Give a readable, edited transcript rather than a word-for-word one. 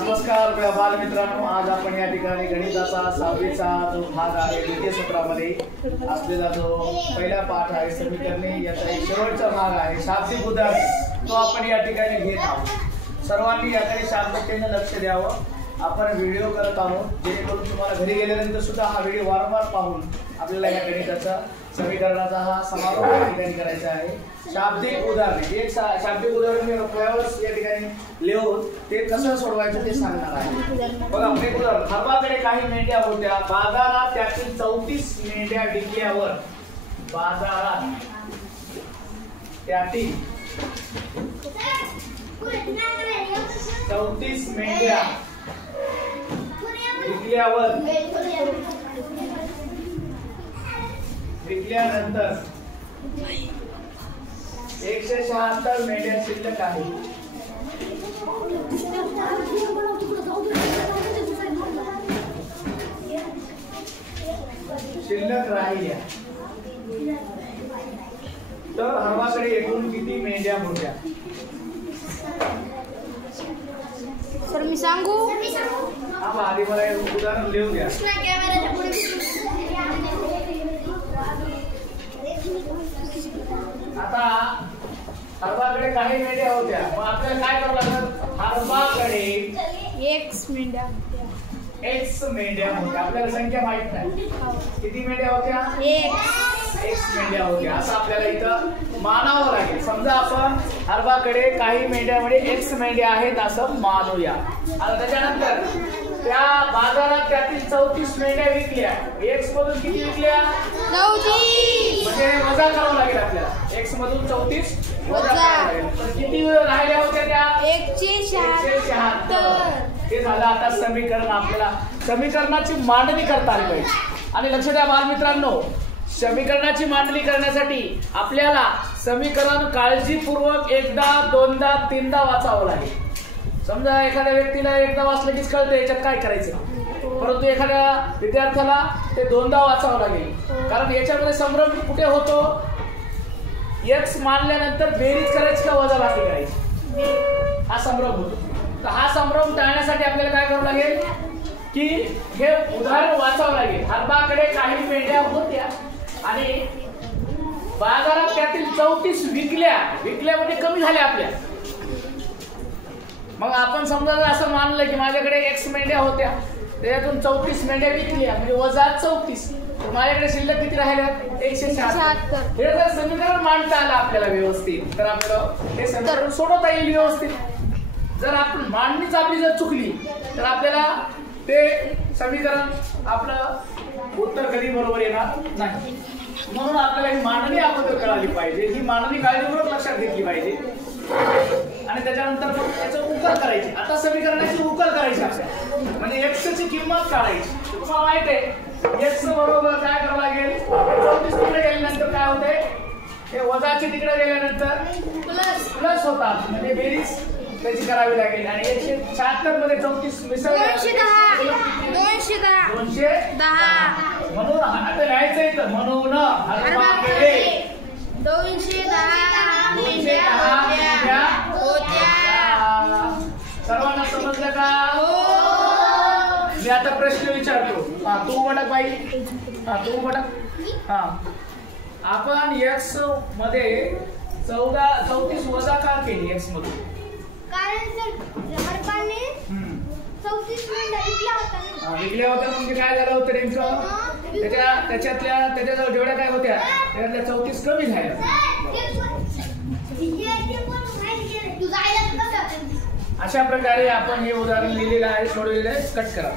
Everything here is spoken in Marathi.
नमस्कार बालमित्रांनो, आज आपण या ठिकाणी गणिताचा 6वीचा जो भाग आहे द्वितीय सत्रामध्ये असलेला जो पहिला पाठ आहे समीकरणे, याचा एक शेवटचा भाग आहे शाब्दिक उदाहरण, तो आपण या ठिकाणी घेत आहोत। सर्वांनी याकडे शांततेने लक्ष द्यावं। आपण व्हिडिओ करत आहोत जेणेकरून तुम्हाला घरी गेल्यानंतर सुद्धा हा व्हिडिओ वारंवार पाहून आपल्याला या गणिताचा समीकरणाचा हा समारोप या ठिकाणी करायचा आहे। शाब्दिक उदाहरण, एक शाब्दिक उदाहरण मी रफावर या ठिकाणी लिहून ते कसं सोडवायचं ते सांगणार आहे। बघा, एक उदाहरण, हरबाकडे काही मेंढ्या होत्या, बाजारात त्यातील 34 मेंढ्या विकल्यावर बाजारात त्यातील 34 मेंढ्या विकल्यानंतर 176 मेंढ्या शिल्लक आहे। शिल्लक राहिल्या तर हरवाकडे एकूण किती मेंढ्या होत्या? सर मी सांगू? हा, आधी मला एक उदाहरण लिहून द्या। आता हरवाकडे काही मेंढ्या होत्या, मग आपल्याला काय करावं लागतं? हरवाकडे X मेंढ्या होत्या। आपल्याला संख्या माहित नाही, किती मेंढ्या होत्या? X मेंढ्या होत्या असं आपल्याला इथं मानावं लागेल। समजा आपण हरवाकडे काही मेंढ्यामध्ये X मेंढ्या आहेत असं मानूया। आता त्याच्यानंतर त्या बाजारात त्यातील 34 मेंढ्या विकल्या, X मधून किती विकल्या? 34, म्हणजे वजा करावं लागेल आपल्याला। X मधून 34 वजा करावं लागेल, तर किती राहिल्या होत्या त्या? 176। हे झालं। आता समीकरण, आपल्याला समीकरणाची मांडणी करता आली पाहिजे। आणि लक्ष द्या बालमित्रांनो, समीकरणाची मांडणी करण्यासाठी आपल्याला समीकरण काळजीपूर्वक एकदा, दोनदा, तीनदा वाचावं लागेल। समजा एखाद्या व्यक्तीला एकदा वाचलं कीच कळतं याच्यात काय करायचं, परंतु एखाद्या विद्यार्थ्याला ते दोनदा वाचावं लागेल, कारण याच्यामध्ये संभ्रम कुठे होतो? X मानल्यानंतर बेरीज करायची का वजा बाकी करायची, हा संभ्रम होतो। तर हा संभ्रम टाळण्यासाठी आपल्याला काय करावं लागेल की हे उदाहरण वाचावं लागेल। हरबाकडे काही मेंढ्या होत्या आणि बाजारात त्यातील 34 विकल्या म्हणजे कमी झाल्या आपल्या। मग आपण समजा असं मानलं की माझ्याकडे X मेंढ्या होत्या, त्याच्यातून 34 मेंढ्या विकल्या म्हणजे वजा 34, तर माझ्याकडे शिल्लक किती राहिल्या? 176। हे जर समीकरण मांडता आलं आपल्याला व्यवस्थित तर आपल्याला हे समीकरण सोडवता येईल व्यवस्थित। जर आपण मांडणीच आपली जर चुकली तर आपल्याला ते समीकरण आपलं उत्तर कधी बरोबर येणार नाही। म्हणून आपल्याला ही मांडणी अगोदर कळाली पाहिजे, ही मांडणी काळजीपूर्वक लक्षात घेतली पाहिजे आणि त्याच्यानंतर त्याचं उकल करायची। आता समीकरणाची उकल करायची आपल्याला, म्हणजे X ची किंमत काढायची। तुम्हाला माहित आहे X बरोबर काय करावं लागेल? 34 तिकडे गेल्यानंतर काय होते? हे वजाचे तिकडे गेल्यानंतर प्लस होतात, म्हणजे बेरीज त्याची करावी लागेल। आणि 176 मध्ये 34 मिसळले 210 म्हणून आता लिहायचं इथं, म्हणून हरबाकडे 210 मेंढ्या होत्या। सर्वांना समजलं का? मी आता प्रश्न विचारतो, तू बडक बाई, तू बडक, आपण X मध्ये 34 वजा का केली X मधून? कारण हरबाने 34 मेंढ्या विकल्या होत्या, म्हणजे काय झालं होतं नेमकं? त्याच्याजवळ जेवढ्या काय होत्या त्याच्यातल्या 34 कमी झाल्या। अशा प्रकारे आपण हे उदाहरण लिहिलेलं आहे, सोडवलेलं आहे। कट करा।